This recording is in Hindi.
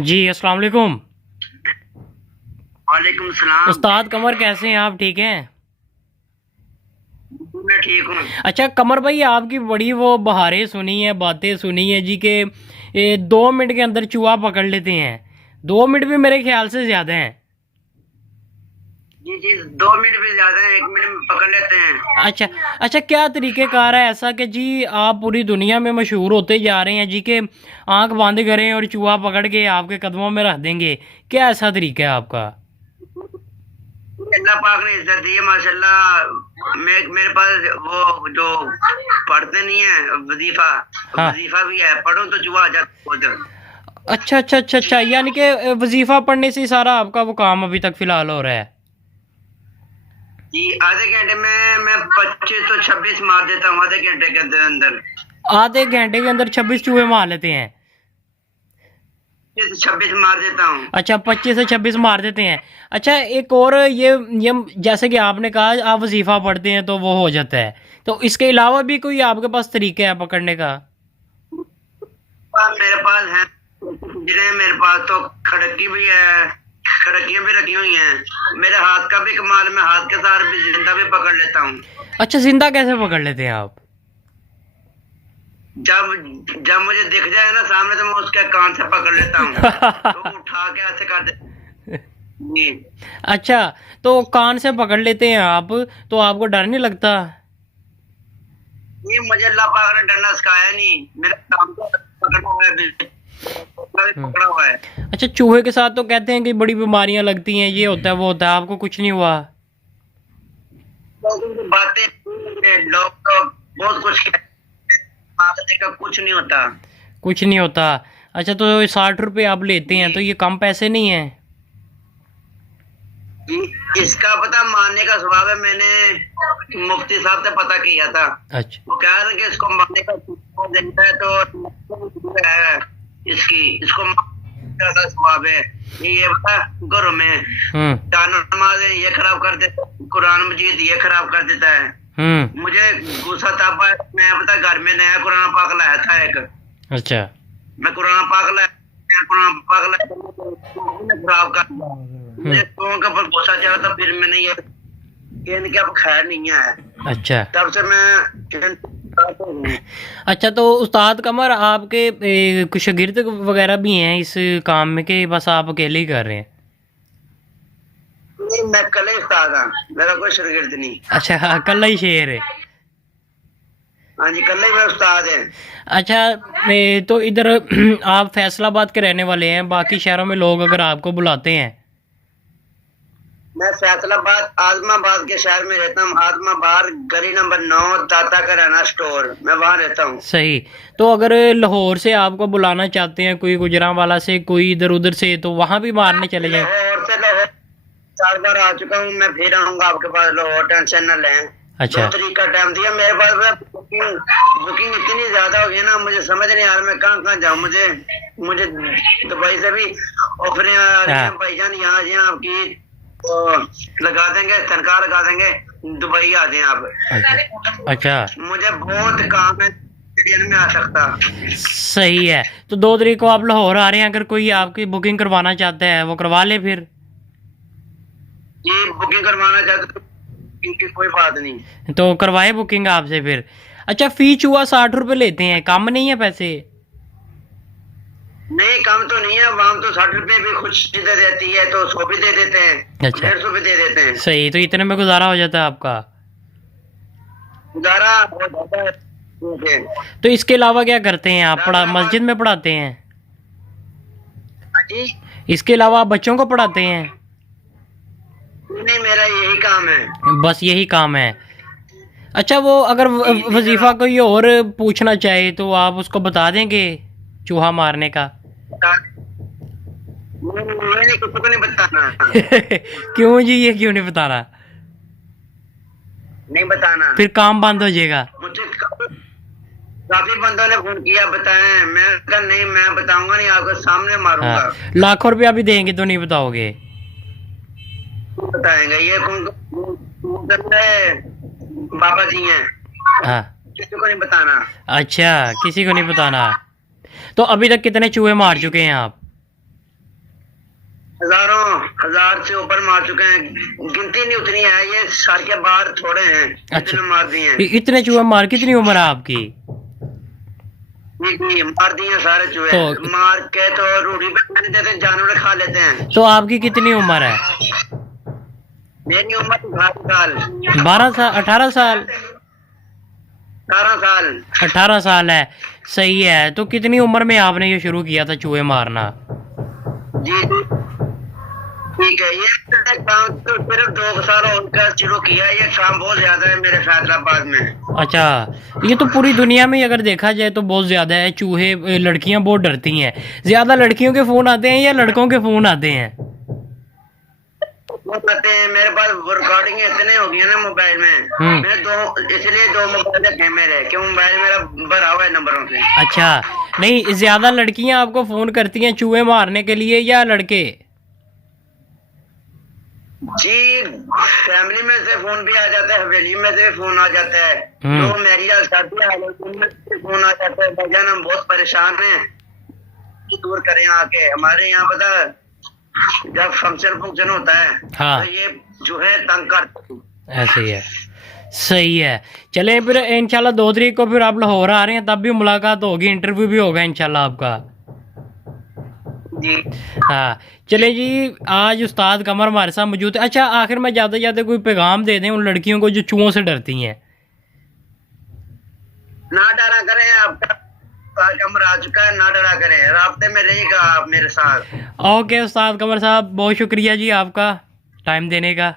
जी अस्सलाम वालेकुम। वालेकुम सलाम। उस्ताद कमर कैसे हैं आप, ठीक हैं? मैं ठीक हूँ। अच्छा कमर भाई, आपकी बड़ी वो बहारें सुनी है, बातें सुनी है जी के 2 मिनट के अंदर चूहा पकड़ लेते हैं। 2 मिनट भी मेरे ख्याल से ज़्यादा हैं। जी जी, 2 मिनट भी ज्यादा है, 1 मिनट में पकड़ लेते हैं। अच्छा अच्छा, क्या तरीक़ेकार है ऐसा कि जी आप पूरी दुनिया में मशहूर होते जा रहे हैं जी के आंख बंद करें और चूहा पकड़ के आपके कदमों में रख देंगे? क्या ऐसा तरीका है आपका? अल्लाह पाक ने इज्जत दी है माशाल्लाह। मेरे पास वो जो पढ़ते नहीं है वजीफा, हाँ। वजीफा भी है, पढ़ो तो जुआ आ जाता खुद। अच्छा अच्छा अच्छा अच्छा, यानी कि वजीफ़ा पढ़ने से ही सारा आपका वो काम अभी तक फ़िलहाल हो रहा है। जी, आधे घंटे में मैं 25 तो 26 मार देता हूँ, आधे घंटे के अंदर अंदर आधे घंटे के अंदर 26 चूहे मार लेते हैं? 26 मार देता हूँ। अच्छा, 25 से 26 मार देते हैं। अच्छा एक और ये जैसे कि आपने कहा आप वजीफ़ा पढ़ते हैं तो वो हो जाता है, तो इसके अलावा भी कोई आपके पास तरीका है पकड़ने का? मेरे पास है जिन्हें, मेरे पास तो खड़की भी है, खड़कियां भी रखी हुई हैं। मेरे हाथ का भी कमाल, मैं हाथ के साथ भी जिंदा भी पकड़ लेता हूँ। अच्छा, जिंदा कैसे पकड़ लेते हैं आप? जब जब मुझे दिख जाए ना सामने, तो मैं उसके कान से पकड़ लेता हूँ, तो उठा के ऐसे कर दे जी। अच्छा, तो कान से पकड़ लेते हैं आप, तो आपको डर नहीं लगता? ये मुझे अल्लाह पाक ने डरना सिखाया नहीं, मेरा काम तो पकड़ा हुआ है अभी, हम्म। पकड़ा हुआ है। अच्छा, चूहे के साथ तो कहते हैं कि बड़ी बीमारियां लगती हैं, ये होता है वो होता है, आपको कुछ नहीं हुआ? लोगों की बातें, लोग तो बहुत कुछ कहते हैं, का कुछ नहीं होता। कुछ नहीं होता। अच्छा, तो 60 रुपये आप लेते हैं तो जी ये कम पैसे नहीं है? जी, इसका पता मानने का स्वभाव है, मैंने मुफ्ती साहब से पता किया था। अच्छा। वो कह रहे हैं कि इसको मारने का देता है तो है, इसको ज्यादा स्वभाव है। ये बता घरों में हम्म। जान नमाज है, ये खराब कर देता है, कुरान मजीद ये खराब कर देता है। हम्म। मुझे गुस्सा था, मैं पता घर में नया कुरान पाक लाया था एक, अच्छा। मैं कुरान पाक लाया, कुरान पाक लाया तो खराब कर दिया। मुझे तो के ऊपर गुस्सा चढ़ा, तो फिर मैंने ये इनके अब खैर नहीं है, अच्छा तब से मैं अच्छा, तो उस्ताद कमर आपके कुछ शागिर्द वगैरह भी हैं इस काम में कि बस आप अकेले ही कर रहे हैं? नहीं, मैं कल ही उस्ताद हाँ, मेरा कोई शागिर्द नहीं। अच्छा हाँ, कल्ला ही शेर है। हाँ जी, कल ही मैं उस्ताद है। अच्छा, तो इधर आप फैसलाबाद के रहने वाले हैं, बाकी शहरों में लोग अगर आपको बुलाते हैं? मैं फैसलाबाद आजमाबाद के शहर में रहता हूँ, आजमाबाद गली नंबर 9, दाता का रहना स्टोर, मैं वहाँ रहता हूँ। सही। तो अगर लाहौर से आपको बुलाना चाहते हैं, कोई गुजरांवाला से, कोई इधर उधर से, तो वहाँ भी मारने चले जाएं? लाहौर से लाहौर 4 बार आ चुका हूँ, मैं फिर आऊंगा आपके पास लाहौर, टेंशन न लें। अच्छा 2 तारीख का टाइम दिया मेरे पास, बुकिंग इतनी ज्यादा हो गई ना, मुझे समझ नहीं आ रहा मैं कहाँ कहाँ जाऊँ। मुझे दुबई से भी ऑफरें आ रही हैं, भाईजान यहाँ से आपकी तो लगा देंगे, तनख्वाह लगा देंगे, दुबई आ जाए आप। अच्छा, मुझे बहुत काम है, ट्रेन में आ सकता। सही है। तो 2 तारीख को आप लाहौर आ रहे हैं, अगर कोई आपकी बुकिंग करवाना चाहता है वो करवा ले फिर। ये बुकिंग करवाना चाहते तो इनकी कोई बात नहीं। तो करवाए बुकिंग आपसे फिर। अच्छा, फी चूहा 60 रुपये लेते हैं, कम नहीं है पैसे? नहीं, कम तो नहीं है, वहाँ तो 60 रुपए भी खुद दे देती है, तो 100 भी दे देते हैं, अच्छा 150 भी दे देते हैं। सही, तो इतने में गुजारा हो जाता है आपका? गुजारा हो जाता है। ठीक है। तो इसके अलावा क्या करते हैं आप? ज्यादा मस्जिद में पढ़ाते हैं? हाँ जी, इसके अलावा आप बच्चों को पढ़ाते हैं? नहीं, मेरा यही काम है। बस यही काम है? अच्छा, वो अगर जी वजीफा कोई और पूछना चाहे तो आप उसको बता देंगे चूहा मारने का? मैंने किसी को नहीं बताना। क्यों जी, ये क्यों नहीं बताना? नहीं बताना, फिर काम बंद हो जाएगा। मुझे काफी बंदों ने फोन किया, बताएं, मैं कहा नहीं, मैं बताऊंगा नहीं, आपके सामने मारूंगा। हाँ, लाखों रुपया भी देंगे तो नहीं बताओगे? बताएंगे, ये कौन बाबा जी हैं, हाँ। किसी को नहीं बताना। अच्छा, किसी को नहीं बताना। तो अभी तक कितने चूहे मार चुके हैं आप? हजारों हजार से ऊपर मार चुके हैं, गिनती नहीं उतनी है, ये सर के बाहर थोड़े हैं। अच्छा। इतने मार दिए हैं। इतने चूहे मार, कितनी उम्र है आपकी? जी, मार दिए हैं सारे चूहे। तो- मार के तो रूढ़ी पे नहीं देते, जानवर खा लेते हैं। तो आपकी कितनी उम्र है? मेरी उम्र 18 साल। 12 साल, 18 साल? 18 साल। 18 साल है, सही है। तो कितनी उम्र में आपने ये शुरू किया था चूहे मारना? जी ठीक है, ये काम तो सिर्फ 2 साल होकर शुरू किया है। ये काम बहुत ज्यादा है मेरे फैसलाबाद में। अच्छा, ये तो पूरी दुनिया में अगर देखा जाए तो बहुत ज्यादा है चूहे। लड़कियां बहुत डरती हैं। ज्यादा लड़कियों के फोन आते हैं या लड़कों के फोन आते हैं? वो कहते हैं मेरे पास रिकॉर्डिंग इतने हो गई है ना मोबाइल में। मैं इसलिए 2 मोबाइल रखे मेरे, क्यों मोबाइल मेरा भरा हुआ है नंबरों से। अच्छा, नहीं ज्यादा लड़कियां आपको फोन करती हैं चूहे मारने के लिए या लड़के? जी, फैमिली में से फोन भी आ जाता है, हवेली में से फोन आ जाता है, तो मेरी शादी आ गई में से फोन आ जाता है। भाईजान हम बहुत परेशान हैं, दूर करें आके। हमारे यहाँ पता जब फंक्शन होता है, हाँ। तो ये जो है तंग कर। ऐसे ही है, सही है। चले फिर इंशाल्लाह 2 तारीख को फिर आप लाहौर आ रहे हैं, तब भी मुलाकात होगी, इंटरव्यू भी होगा इंशाल्लाह आपका। जी हाँ, चले जी। आज उस्ताद कमर हमारे साथ मौजूद है। अच्छा, आखिर में जाते जाते कोई पैगाम दे दें उन लड़कियों को जो चूहों से डरती हैं। ना डरा करें, आपका कमर आ चुका है, ना डरा करें, रास्ते में रहिएगा आप मेरे साथ। ओके उस्ताद कमर साहब, बहुत शुक्रिया जी आपका टाइम देने का।